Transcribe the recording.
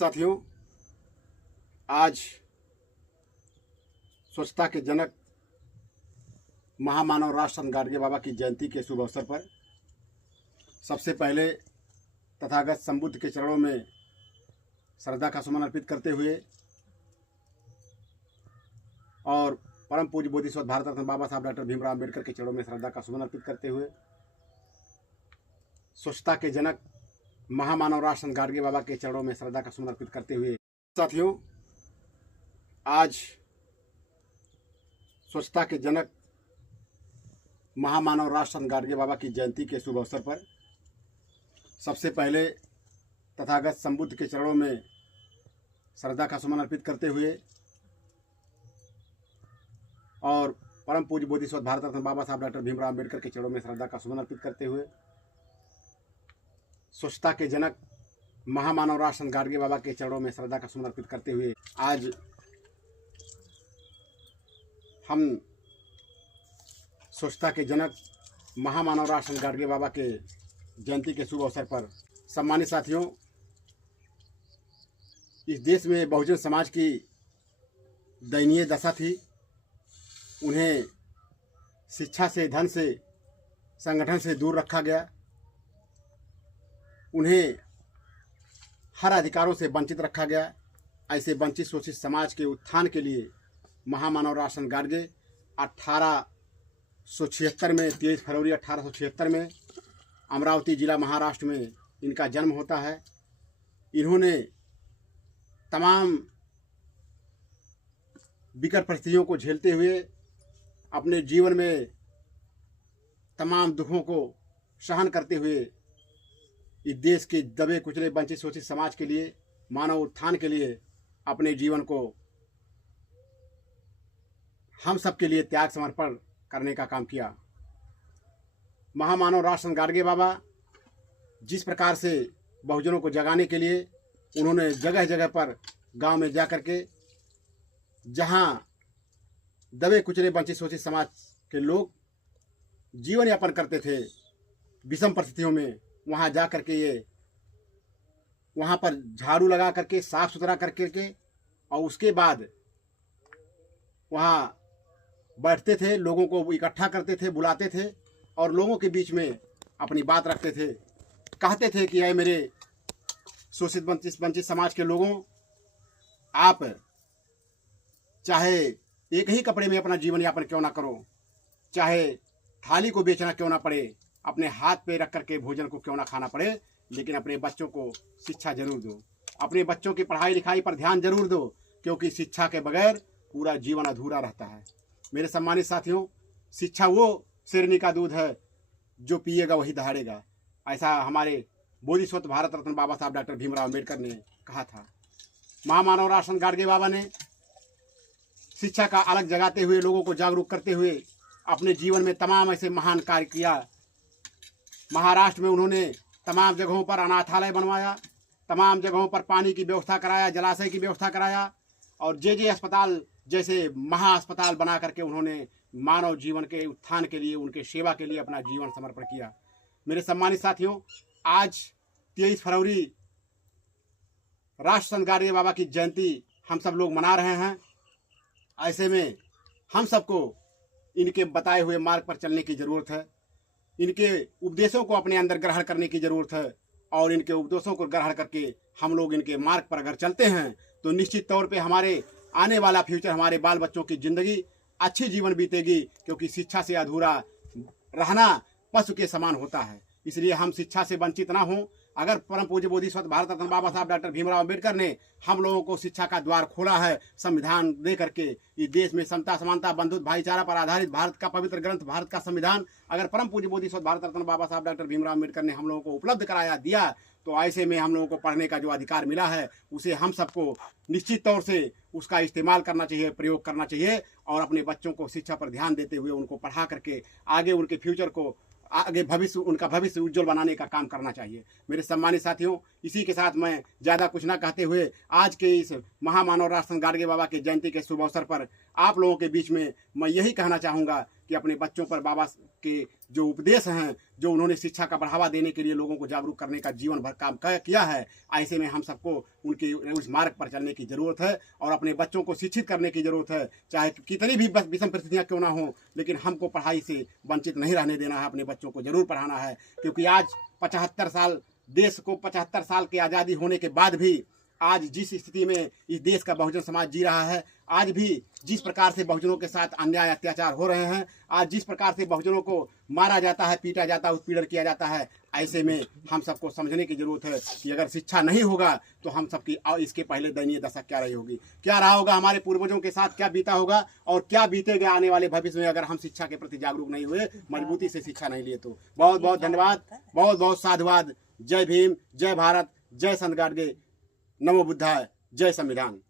साथियों, आज स्वच्छता के जनक महामानव राष्ट्रसंत गाडगे बाबा की जयंती के शुभ अवसर पर सबसे पहले तथागत संबुद्ध के चरणों में श्रद्धा का सुमन अर्पित करते हुए और परम पूज्य बोधिसत्व भारत रत्न बाबा साहब डॉक्टर भीमराव अम्बेडकर के चरणों में श्रद्धा का सुमन अर्पित करते हुए स्वच्छता के जनक महामानव राष्ट्रसंत गाडगे बाबा के चरणों में श्रद्धा का सुमन अर्पित करते हुए साथियों, आज स्वच्छता के जनक महामानव राष्ट्रसंत गाडगे बाबा की जयंती के शुभ अवसर पर सबसे पहले तथागत संबुद्ध के चरणों में श्रद्धा का सुमन अर्पित करते हुए और परम पूज्य बोधिसत्व भारत रत्न बाबा साहब डॉक्टर भीमराव अम्बेडकर के चरणों में श्रद्धा का सुमन अर्पित करते हुए स्वच्छता के जनक महामानव राष्ट्रसंत गाडगे बाबा के चरणों में श्रद्धा का सुमन अर्पित करते हुए आज हम स्वच्छता के जनक महामानव राष्ट्रसंत गाडगे बाबा के जयंती के शुभ अवसर पर सम्मानित साथियों, इस देश में बहुजन समाज की दयनीय दशा थी। उन्हें शिक्षा से, धन से, संगठन से दूर रखा गया। उन्हें हर अधिकारों से वंचित रखा गया। ऐसे वंचित शोषित समाज के उत्थान के लिए महामानव राष्ट्रसंत गाडगे 1876 में 23 फरवरी 1876 में अमरावती जिला महाराष्ट्र में इनका जन्म होता है। इन्होंने तमाम विकट परिस्थितियों को झेलते हुए अपने जीवन में तमाम दुखों को सहन करते हुए इस देश के दबे कुचले वंचित शोषित समाज के लिए, मानव उत्थान के लिए अपने जीवन को हम सब के लिए त्याग समर्पण करने का काम किया। महामानव राष्ट्रसंत गाडगे बाबा जिस प्रकार से बहुजनों को जगाने के लिए उन्होंने जगह जगह पर गांव में जाकर के जहां दबे कुचले वंचित शोषित समाज के लोग जीवन यापन करते थे विषम परिस्थितियों में, वहां जा करके ये वहां पर झाड़ू लगा करके साफ सुथरा करके और उसके बाद वहां बैठते थे, लोगों को इकट्ठा करते थे, बुलाते थे और लोगों के बीच में अपनी बात रखते थे। कहते थे कि आए मेरे शोषित वंचित समाज के लोगों, आप चाहे एक ही कपड़े में अपना जीवन यापन क्यों ना करो, चाहे थाली को बेचना क्यों ना पड़े, अपने हाथ पे रख करके भोजन को क्यों ना खाना पड़े, लेकिन अपने बच्चों को शिक्षा जरूर दो, अपने बच्चों की पढ़ाई लिखाई पर ध्यान जरूर दो, क्योंकि शिक्षा के बगैर पूरा जीवन अधूरा रहता है। मेरे सम्मानित साथियों, शिक्षा वो शेरनी का दूध है जो पिएगा वही दहाड़ेगा, ऐसा हमारे बोधिसत्व भारत रत्न बाबा साहब डॉक्टर भीमराव अम्बेडकर ने कहा था। महामानव राष्ट्रसंत गाडगे बाबा ने शिक्षा का अलग जगाते हुए, लोगों को जागरूक करते हुए अपने जीवन में तमाम ऐसे महान कार्य किया। महाराष्ट्र में उन्होंने तमाम जगहों पर अनाथालय बनवाया, तमाम जगहों पर पानी की व्यवस्था कराया, जलाशय की व्यवस्था कराया और जे अस्पताल जैसे महा अस्पताल बना करके उन्होंने मानव जीवन के उत्थान के लिए, उनके सेवा के लिए अपना जीवन समर्पण किया। मेरे सम्मानित साथियों, आज 23 फरवरी राष्ट्रसंत गाडगे बाबा की जयंती हम सब लोग मना रहे हैं। ऐसे में हम सबको इनके बताए हुए मार्ग पर चलने की ज़रूरत है, इनके उपदेशों को अपने अंदर ग्रहण करने की ज़रूरत है और इनके उपदेशों को ग्रहण करके हम लोग इनके मार्ग पर अगर चलते हैं तो निश्चित तौर पे हमारे आने वाला फ्यूचर, हमारे बाल बच्चों की ज़िंदगी अच्छी जीवन बीतेगी, क्योंकि शिक्षा से अधूरा रहना पशु के समान होता है। इसलिए हम शिक्षा से वंचित ना हों। अगर परम पूज्य बोधिसत्व भारत रत्न बाबा साहब डॉक्टर भीमराव अम्बेडकर ने हम लोगों को शिक्षा का द्वार खोला है, संविधान दे करके इस देश में समता, समानता, बंधुत्व, भाईचारा पर आधारित भारत का पवित्र ग्रंथ, भारत का संविधान अगर परम पूज्य बोधिसत्व भारत रत्न बाबा साहब डॉक्टर भीमराव अम्बेडकर ने हम लोगों को उपलब्ध कराया, दिया, तो ऐसे में हम लोगों को पढ़ने का जो अधिकार मिला है उसे हम सबको निश्चित तौर से उसका इस्तेमाल करना चाहिए, प्रयोग करना चाहिए और अपने बच्चों को शिक्षा पर ध्यान देते हुए उनको पढ़ा करके आगे उनके फ्यूचर को, आगे भविष्य, उनका भविष्य उज्जवल बनाने का काम करना चाहिए। मेरे सम्मानित साथियों, इसी के साथ मैं ज़्यादा कुछ ना कहते हुए आज के इस महामानव राष्ट्रसंत गाडगे बाबा के जयंती के शुभ अवसर पर आप लोगों के बीच में मैं यही कहना चाहूँगा कि अपने बच्चों पर बाबा के जो उपदेश हैं, जो उन्होंने शिक्षा का बढ़ावा देने के लिए लोगों को जागरूक करने का जीवन भर काम किया है, ऐसे में हम सबको उनके उस मार्ग पर चलने की ज़रूरत है और अपने बच्चों को शिक्षित करने की ज़रूरत है। चाहे कितनी भी विषम परिस्थितियाँ क्यों ना हो, लेकिन हमको पढ़ाई से वंचित नहीं रहने देना है। अपने बच्चों को ज़रूर पढ़ाना है, क्योंकि आज 75 साल देश को 75 साल की आज़ादी होने के बाद भी आज जिस स्थिति में इस देश का बहुजन समाज जी रहा है, आज भी जिस प्रकार से बहुजनों के साथ अन्याय अत्याचार हो रहे हैं, आज जिस प्रकार से बहुजनों को मारा जाता है, पीटा जाता है, उत्पीड़न किया जाता है, ऐसे में हम सबको समझने की ज़रूरत है कि अगर शिक्षा नहीं होगा तो हम सबकी इसके पहले दयनीय दशा क्या रही होगी, क्या रहा होगा, हमारे पूर्वजों के साथ क्या बीता होगा और क्या बीतेगा आने वाले भविष्य में अगर हम शिक्षा के प्रति जागरूक नहीं हुए, मजबूती से शिक्षा नहीं लिए तो। बहुत बहुत धन्यवाद, बहुत बहुत साधुवाद। जय भीम, जय भारत, जय संत गाडगे, नमो बुद्धाय, जय संविधान।